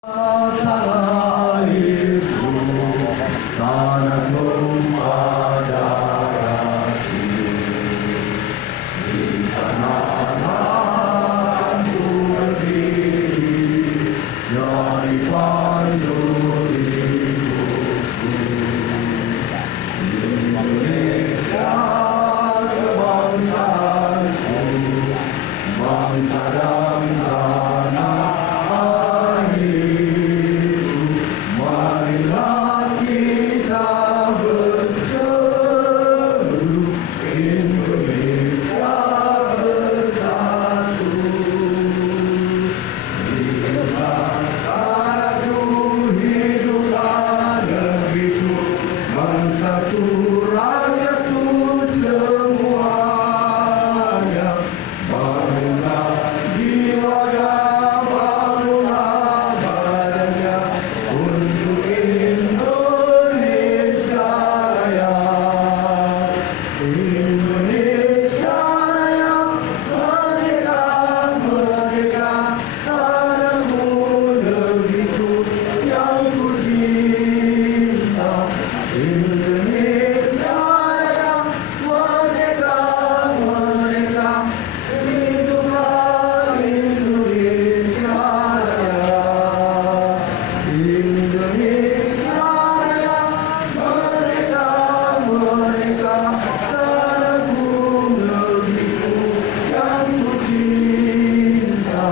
Tanah airku, tanah tumpah darahku, di sana aku berdiri, dari panjang hidupku. Indonesia kebangsaanku, bangsa dan tanah airku, marilah kita berseru, Indonesia bersatu. Hiduplah tanahku, hiduplah negeriku, bangsaku, rakyatku semuanya. Bangunlah jiwanya, bangunlah badannya, untuk Indonesia Raya. Indonesia Raya, merdeka, merdeka, tanahku, negeriku yang ku cinta. Indonesia Raya, merdeka, merdeka, hiduplah Indonesia Raya. Indonesia Raya, merdeka, merdeka, tanahku, negeriku yang ku cinta.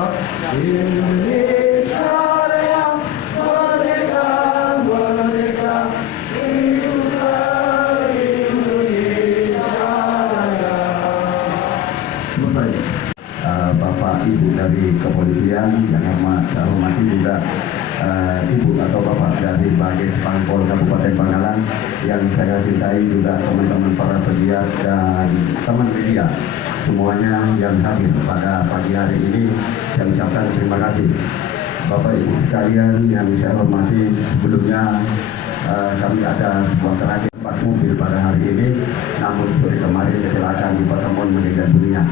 Indonesia Raya, merdeka, merdeka, hiduplah Indonesia Raya. Selesai. Bapak Ibu dari kepolisian yang saya hormati, juga Ibu atau Bapak dari Bages Pangpol Kabupaten Bangkalan yang saya cintai, juga teman-teman para pegiat dan teman media semuanya yang hadir pada pagi hari ini, saya ucapkan terima kasih. Bapak Ibu sekalian yang saya hormati, sebelumnya kami ada sebuah kerajaan 4 mobil pada hari ini, namun sore kemarin kecelakaan di Batamon meninggal dunia.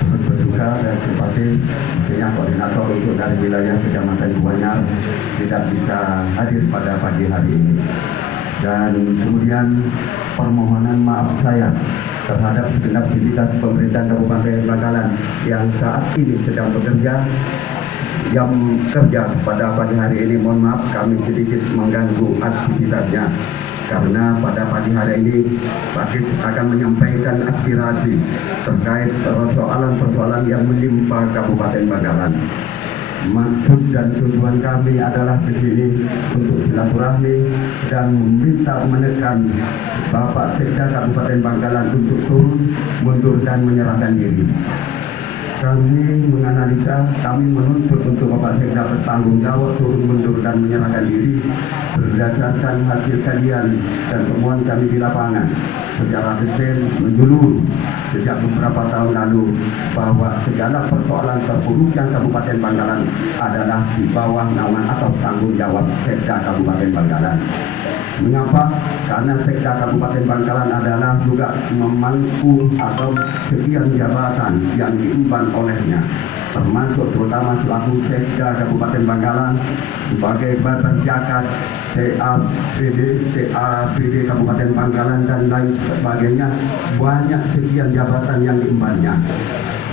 Berduka dan simpati, tentunya koordinator untuk dari wilayah Kecamatan Guanyar tidak bisa hadir pada pagi hari ini. Dan kemudian permohonan maaf saya terhadap segenap sindikat pemerintahan Kabupaten Bangkalan yang saat ini sedang bekerja, yang kerja pada pagi hari ini. Mohon maaf kami sedikit mengganggu aktivitasnya, karena pada pagi hari ini Bagis akan menyampaikan aspirasi terkait persoalan-persoalan yang menimpa Kabupaten Bangkalan. Maksud dan tujuan kami adalah di sini untuk silaturahmi dan meminta menekan Bapak Sekda Kabupaten Bangkalan untuk turun, mundur dan menyerahkan diri. Kami menganalisa, kami menuntut untuk Bapak Sekda bertanggung jawab, turun, mundur dan menyerahkan diri berdasarkan hasil kajian dan temuan kami di lapangan secara detail menyeluruh sejak beberapa tahun lalu, bahwa segala persoalan terburuknya Kabupaten Bangkalan adalah di bawah naungan atau tanggung jawab Sekda Kabupaten Bangkalan. Mengapa? Karena Sekda Kabupaten Bangkalan adalah juga memangku atau sekian jabatan yang diemban olehnya, termasuk terutama selaku Sekda Kabupaten Bangkalan, sebagai Badan Jakat, TAPD Kabupaten Bangkalan dan lain sebagainya. Banyak sekian jabatan yang diembannya.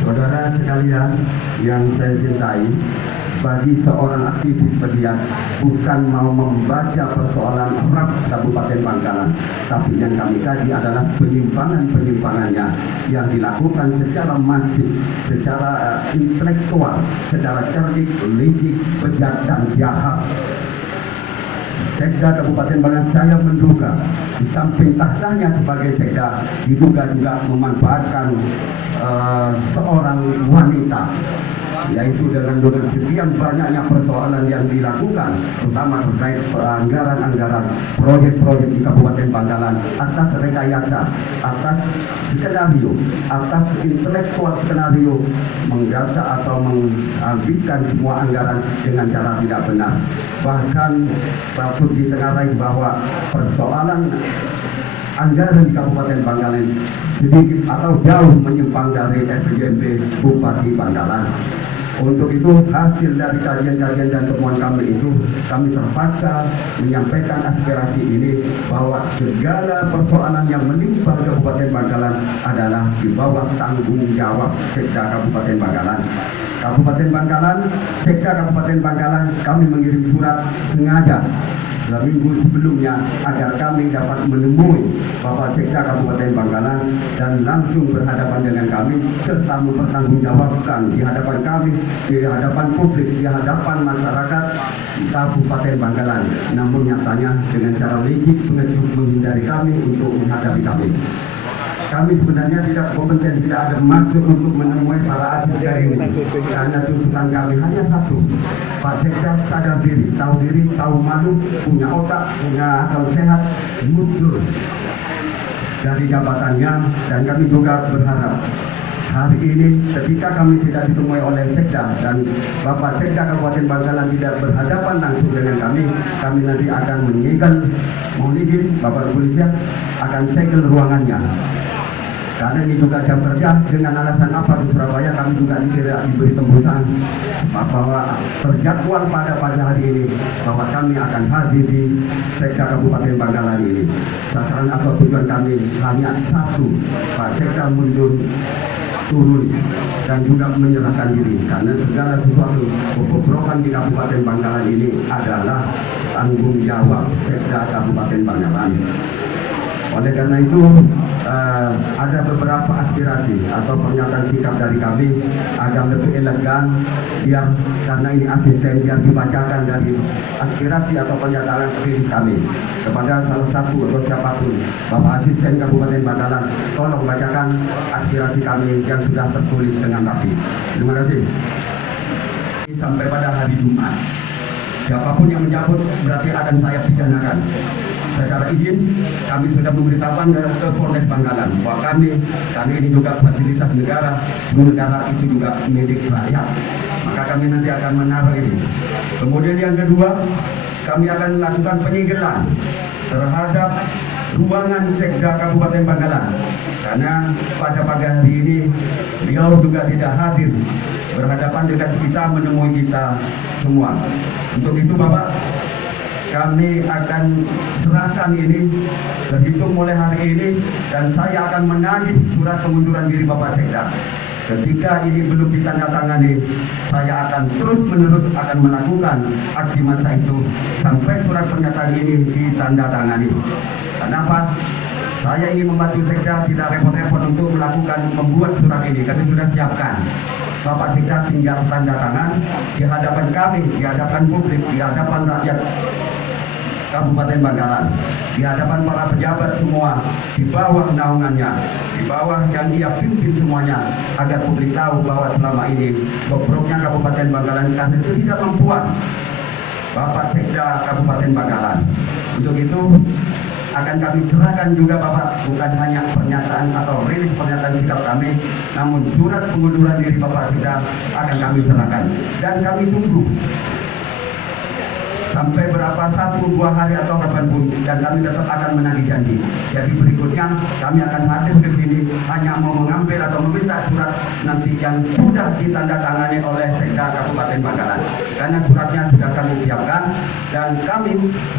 Saudara sekalian yang saya cintai, bagi seorang aktivis pegiat bukan mau membaca persoalan rak Kabupaten Bangkalan, tapi yang kami kaji adalah penyimpangan-penyimpangannya yang dilakukan secara masif, secara intelektual, secara cerdik, licik, bejat dan jahat. Sekda Kabupaten Bangkalan, saya menduga di samping tahtanya sebagai Sekda, diduga juga memanfaatkan seorang wanita, yaitu dengan sekian banyaknya persoalan yang dilakukan, terutama terkait anggaran-anggaran proyek-proyek di Kabupaten Bangkalan, atas rekayasa, atas skenario, atas intelektual skenario, menggasa atau menghabiskan semua anggaran dengan cara tidak benar. Bahkan patut ditengarai bahwa persoalan anggaran di Kabupaten Bangkalan sedikit atau jauh menyimpang dari SPJMP Bupati Bangkalan. Untuk itu hasil dari kajian-kajian dan temuan kami itu, kami terpaksa menyampaikan aspirasi ini bahwa segala persoalan yang menimpa Kabupaten Bangkalan adalah di bawah tanggung jawab Sekda Kabupaten Bangkalan. Kabupaten Bangkalan, Sekda Kabupaten Bangkalan, kami mengirim surat sengaja seminggu sebelumnya agar kami dapat menemui Bapak Sekda Kabupaten Bangkalan dan langsung berhadapan dengan kami serta mempertanggungjawabkan di hadapan kami, di hadapan publik, di hadapan masyarakat Kabupaten Bangkalan. Namun nyatanya dengan cara licik pengecut menghindari kami untuk menghadapi kami. Kami sebenarnya tidak kompeten, tidak ada maksud untuk menemui para asisten ini. Karena tuntutan kami hanya satu, Pak Sekda sadar diri, tahu malu, punya otak, punya akal sehat, mundur dari jabatannya. Dan kami juga berharap hari ini ketika kami tidak ditemui oleh Sekda dan Bapak Sekda Kabupaten Bangkalan tidak berhadapan langsung dengan kami nanti akan menyegel, Bapak Kepolisian akan segel ruangannya. Karena ini juga jam kerja, dengan alasan apa di Surabaya kami juga tidak diberi tembusan bahwa terjadwal pada hari ini bahwa kami akan hadir di Sekda Kabupaten Bangkalan ini. Sasaran atau tujuan kami hanya satu, Pak Sekda mundur, turun dan juga menyerahkan diri, karena segala sesuatu kebobrokan di Kabupaten Bangkalan ini adalah tanggung jawab Sekda Kabupaten Bangkalan. Oleh karena itu ada beberapa aspirasi atau pernyataan sikap dari kami agar lebih elegan, biar karena ini asisten biar dibacakan dari aspirasi atau pernyataan kritis kami kepada salah satu atau siapapun. Bapak Asisten Kabupaten Bangkalan, tolong bacakan aspirasi kami yang sudah tertulis dengan rapi. Terima kasih. Sampai pada hari Jumat, siapapun yang mencabut berarti akan saya pidanakan. Secara izin kami sudah memberitahukan ke Polres Bangkalan bahwa kami, karena ini juga fasilitas negara itu juga milik rakyat, maka kami nanti akan menaruh ini. Kemudian yang kedua, kami akan melakukan penyegelan terhadap ruangan Sekda Kabupaten Bangkalan, karena pada pagi hari ini beliau juga tidak hadir berhadapan dengan kita, menemui kita semua. Untuk itu Bapak, kami akan serahkan ini terhitung mulai hari ini, dan saya akan menagih surat pengunduran diri Bapak Sekda. Ketika ini belum ditandatangani, saya akan terus-menerus akan melakukan aksi massa itu sampai surat pernyataan ini ditandatangani. Kenapa? Saya ingin membantu Sekda tidak repot-repot untuk membuat surat ini. Kami sudah siapkan. Bapak Sekda tinggal tanda tangan di hadapan kami, di hadapan publik, di hadapan rakyat Kabupaten Bangkalan, di hadapan para pejabat semua, di bawah naungannya, di bawah yang ia pimpin semuanya, agar publik tahu bahwa selama ini bobroknya Kabupaten Bangkalan karena ketidakmampuan Bapak Sekda Kabupaten Bangkalan. Untuk itu akan kami serahkan juga Bapak, bukan hanya pernyataan atau rilis pernyataan sikap kami, namun surat pengunduran diri Bapak Sekda akan kami serahkan. Dan kami tunggu sampai berapa, 1-2 hari atau kapanpun, dan kami tetap akan menagih janji. Jadi berikutnya kami akan hadir ke sini hanya mau mengambil atau meminta surat nanti yang sudah ditandatangani oleh Sekda Kabupaten Bangkalan, karena suratnya sudah kami siapkan. Dan kami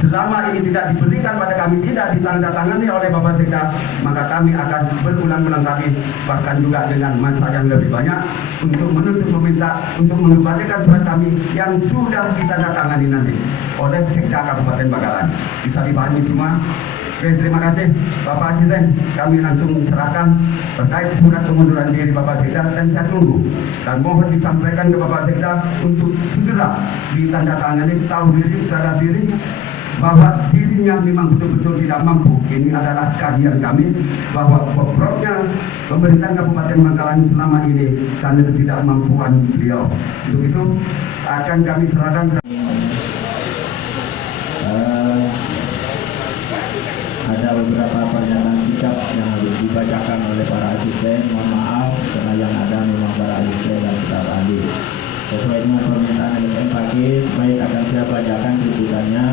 selama ini tidak diberikan pada kami, tidak ditandatangani oleh Bapak Sekda, maka kami akan berulang-ulang kali, bahkan juga dengan masa yang lebih banyak, untuk menuntut, meminta untuk mengembalikan surat kami yang sudah ditandatangani nanti oleh Sekda Kabupaten Bangkalan. Bisa dipahami semua? Oke, terima kasih Bapak Asisten. Kami langsung serahkan terkait surat pengunduran diri Bapak Sekda, dan saya tunggu dan mohon disampaikan ke Bapak Sekda untuk segera ditandatangani, tahu diri, sadar diri bahwa dirinya memang betul-betul tidak mampu. Ini adalah kajian kami bahwa bobroknya pemerintahan Kabupaten Bangkalan selama ini karena ketidakmampuan beliau. Untuk itu akan kami serahkan ke ada beberapa pernyataan sikap yang harus dibacakan oleh para asisten. Mohon maaf karena yang ada memang para asisten dan staf ahli. Sesuai dengan permintaan LSM Pakis, baik akan saya bacakan tuntutannya.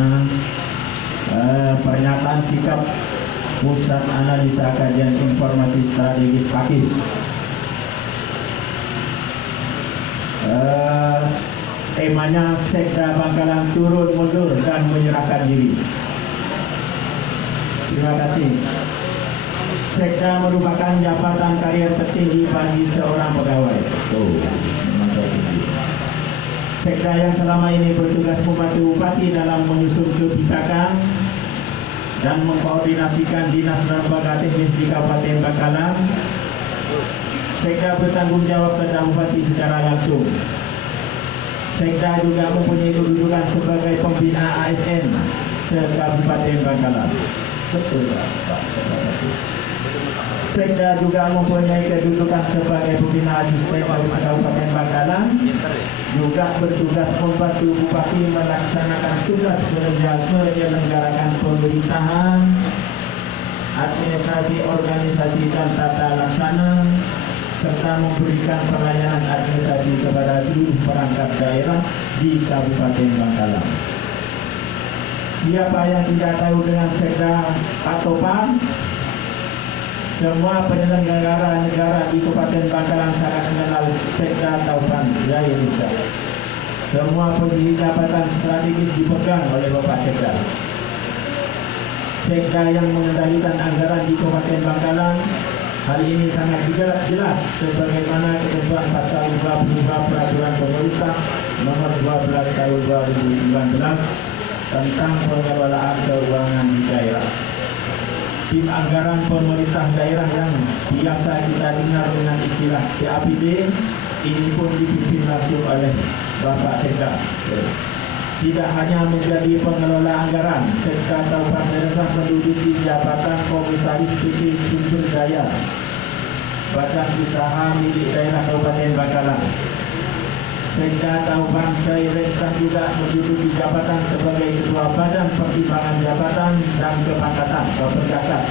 Pernyataan sikap Pusat Analisa Kajian Informasi Strategis Pakis. temanya Sekda Bangkalan turun mundur dan menyerahkan diri. Terima kasih. Sekda merupakan jabatan karier tertinggi bagi seorang pegawai. Sekda yang selama ini bertugas membantu bupati dalam menyusun kebijakan dan mengkoordinasikan dinas dan lembaga teknis di Kabupaten Bangkalan. Sekda bertanggung jawab kepada bupati secara langsung. Sekda juga mempunyai kedudukan sebagai pembina ASN se-Kabupaten Bangkalan. Betul Pak. Sekda juga mempunyai kedudukan sebagai pembina asisten Kabupaten Bangkalan, juga bertugas membantu bupati melaksanakan tugas menyelenggarakan pemerintahan, administrasi organisasi dan tata laksana, serta memberikan pelayanan administrasi kepada seluruh perangkat daerah di Kabupaten Bangkalan. Siapa yang tidak tahu dengan Sekda atau PAM? Semua penyelenggara negara di Kabupaten Bangkalan sangat mengenal Sekda Taufan Zahir Rizal. Semua posisi jabatan strategis dipegang oleh Bapak Sekda. Sekda yang mengendalikan anggaran di Kabupaten Bangkalan, hal ini sangat jelas sebagaimana ketentuan pasal 22 Peraturan Pemerintah Nomor 12 Tahun 2019 tentang pengelolaan keuangan di daerah. Tim anggaran pemerintah daerah yang biasa kita dengar dengan istilah TAPD ini pun dipimpin langsung oleh Bapak Sekda. Tidak hanya menjadi pengelola anggaran, Sekda Taufan Zahir menduduki jabatan Komisaris PT Sumber Daya Badan Usaha milik daerah Kabupaten Bangkalan. Sekda Taufan Zahir juga menduduki jabatan sebagai Ketua Badan Pertimbangan Jabatan dan Kepangkatan Baperdakat.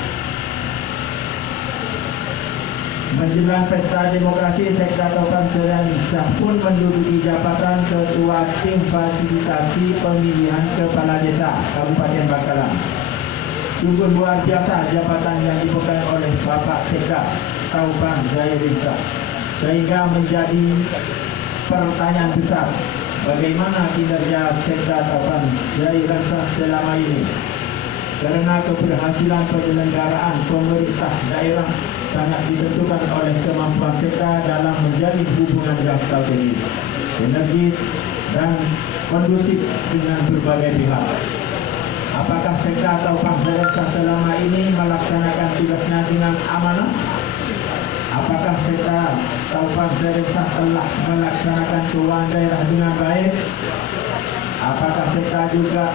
Menjelang pesta demokrasi, Sekda Taufan Zahir pun menduduki jabatan Ketua Tim Fasilitasi Pemilihan Kepala Desa Kabupaten Bangkalan. Sungguh luar biasa jabatan yang dipegang oleh Bapak Sekda Taufan Zahir, sehingga menjadi pertanyaan besar, bagaimana kinerja Sekda Taufan Zahir selama ini? Karena keberhasilan penyelenggaraan pemerintah daerah sangat ditentukan oleh kemampuan Sekda dalam menjalin hubungan yang strategis, sinergis, dan kondusif dengan berbagai pihak. Apakah Sekda Taufan Zahir selama ini melaksanakan tugasnya dengan amanah? Apakah Sekda Taufan Zahir telah melaksanakan keuangan daerah dengan baik? Apakah Sekda juga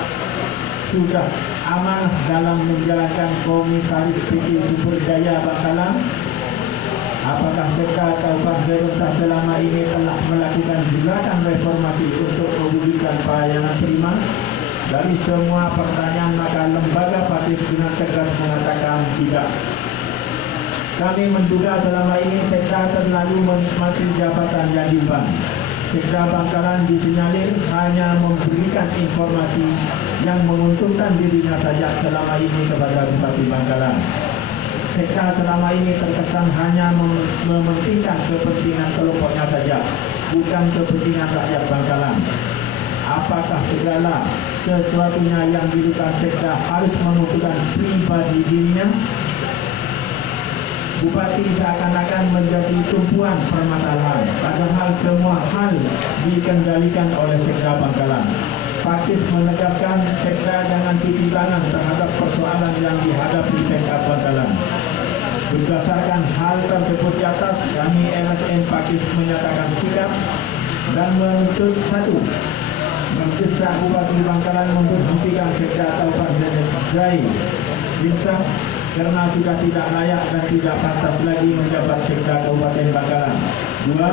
sudah amanah dalam menjalankan Komisaris PT Sumber Daya Bangkalan? Apakah Sekda Taufan Zahir selama ini telah melakukan gerakan reformasi untuk mewujudkan pelayanan prima? Dari semua pertanyaan, maka lembaga patut dengan tegas mengatakan tidak. Kami menduga selama ini Sekda terlalu menikmati jabatan yang diemban. Sekda Bangkalan disinyalir hanya memberikan informasi yang menguntungkan dirinya saja selama ini kepada Bupati Bangkalan. Sekda selama ini terkesan hanya mementingkan kepentingan kelompoknya saja, bukan kepentingan rakyat Bangkalan. Apakah segala sesuatunya yang dilakukan Sekda harus menguntungkan pribadi dirinya? Bupati seakan-akan menjadi tumpuan permasalahan, padahal semua hal dikendalikan oleh Sekda Bangkalan. Pakis menegaskan Sekda jangan cuci tangan terhadap persoalan yang dihadapi Pemkab Bangkalan. Berdasarkan hal tersebut di atas, kami LSM Pakis menyatakan sikap dan menuntut satu, mendesak Bupati Bangkalan memberhentikan Sekda Taufan Zahir karena sudah tidak layak dan tidak pantas lagi menjabat Sekda Kabupaten Bangkalan. Dua,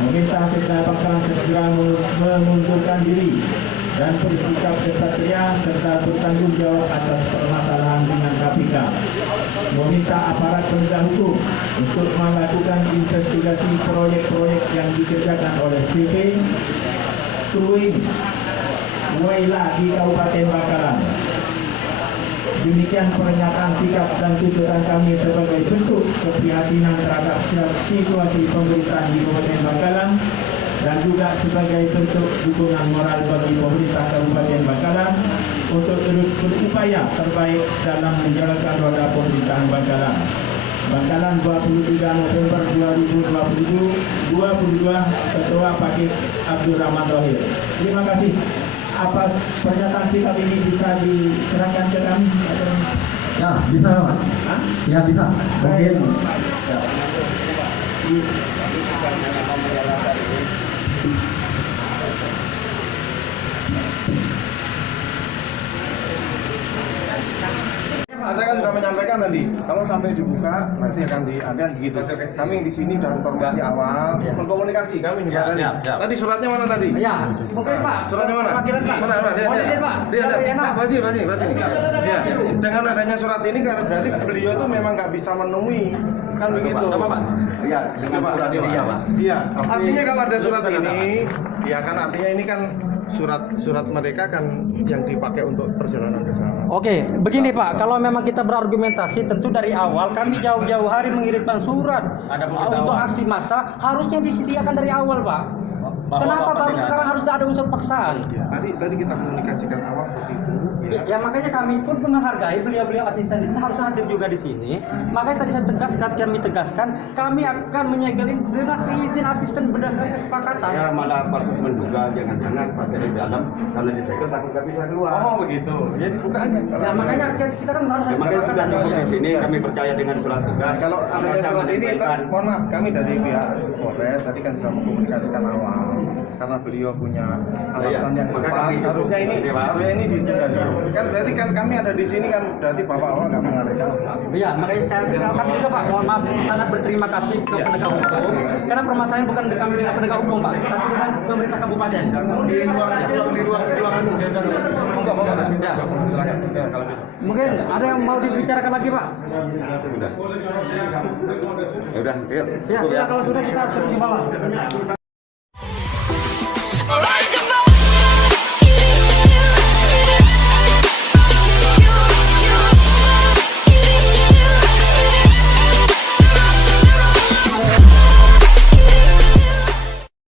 meminta Sekda Bangkalan segera mengundurkan diri dan bersikap kesatria serta bertanggung jawab atas permasalahan dengan KPK. Meminta aparat penegak hukum untuk melakukan investigasi proyek-proyek yang dikerjakan oleh CP, Tuin, Waila di Kabupaten Bangkalan. Demikian pernyataan sikap dan tuntutan kami sebagai bentuk keprihatinan terhadap situasi pemerintahan di Kabupaten Bangkalan dan juga sebagai bentuk dukungan moral bagi pemerintah Kabupaten Bangkalan untuk terus berupaya terbaik dalam menjalankan roda pemerintahan Bangkalan. Bangkalan 23 November 2022, Ketua Pakis Abdul Rahman Thohir. Terima kasih. Atas pernyataan sikap ini bisa diserahkan ke kami? Ya, bisa Pak. Hah? Ya, bisa. Mungkin. Anda kan sudah menyampaikan tadi, kalau sampai dibuka nanti akan ada gitu. Kami di sini sudah informasi awal, berkomunikasi kami juga tadi. Tadi suratnya mana tadi? Ya, mungkin Pak. Suratnya mana? Perwakilan, Pak. Mana? Perwakilan, Pak. Dia ada. Siapa yang Pak, Bazi. Ya, dengan adanya surat ini kan berarti beliau tuh memang nggak bisa menemui kan begitu. Apa Pak? Iya, dengan surat ini ya Pak. Iya. Artinya kalau ada surat ini, ya kan artinya ini kan surat mereka kan yang dipakai untuk perjalanan ke sana. Oke, begini Pak, kalau memang kita berargumentasi, tentu dari awal kami jauh-jauh hari mengirimkan surat untuk aksi massa, harusnya disediakan dari awal Pak. Kenapa baru sekarang harus ada unsur paksaan? Tadi kita komunikasikan awal begitu. Ya makanya kami pun menghargai beliau-beliau asisten ini harus hadir juga di sini. Makanya tadi saya tegaskan, kami tegaskan, kami akan menyegelin dengan izin asisten berdasarkan kesepakatan. Saya malah patut menduga jangan-jangan pas di dalam karena disegel takut nggak bisa keluar. Oh begitu. Jadi buka aja. Ya makanya kita kan harus Makanya sudah cukup di sini kami percaya dengan surat tugas. Kalau ada surat ini, mohon maaf, kami dari pihak Polres tadi kan sudah mengkomunikasikan awal karena beliau punya alasan yang tepat. Harusnya ini ditunda dulu. Kan berarti kan kami ada di sini kan berarti Bapak awal nggak menghargai. Iya, makanya saya kami juga Pak, mohon maaf, sangat berterima kasih ke penegak hukum. Karena permasalahan bukan kami dengan penegak hukum Pak, tapi dengan pemerintah kabupaten. Di ruang Ya. silakan. Ya, kalau gitu. Mungkin ada yang mau dibicarakan lagi Pak? Sudah. Ya udah, yuk. Ya, kalau sudah kita sebut di bawah.